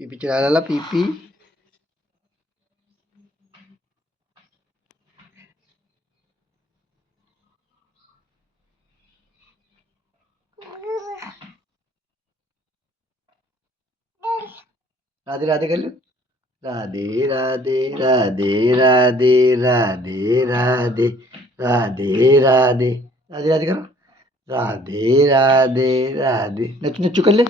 PP चला लाला PP. Radhe Radhe कर लो। राधे राधे राधे राधे राधे राधे राधे राधे राधे राधे करो। राधे राधे राधे नच नचू कर ले।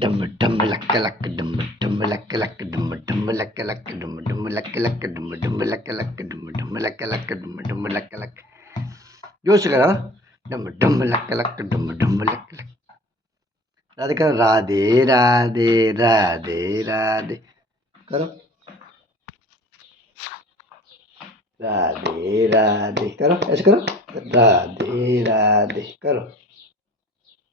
डम डम लक लक डम डम लक लक डम डम लक लक डम डम लक लक डम डम लक लक डम डम लक लक डम डम लक लक। जोर से करो। डम डम लक लक डम डम लक लक। राधे करो। राधे राधे राधे राधे करो। राधे राधे करो ऐसे करो। राधे राधे करो।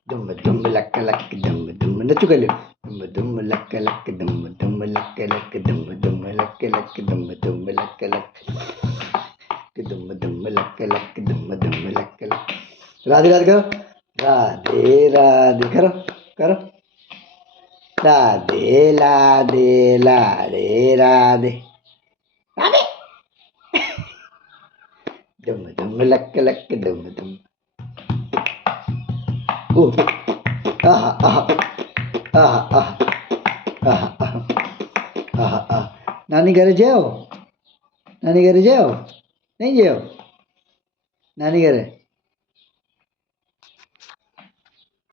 दुम दुम लक लक दुम दुम नचू कर लो। दुम दुम लक लक दुम दुम लक लक दुम दुम लक लक दुम दुम लक लक दुम दुम लक लक दुम दुम लक लक। राधे राधे करो। राधे राधे करो करो। राधे राधे राधे राधे राधे। दुम दुम लक लक दुम दुम। ओह आहा आहा आहा आहा आहा आहा आहा आहा। नानी घरे जाओ। नानी घरे जाओ नहीं जाओ नानी घरे।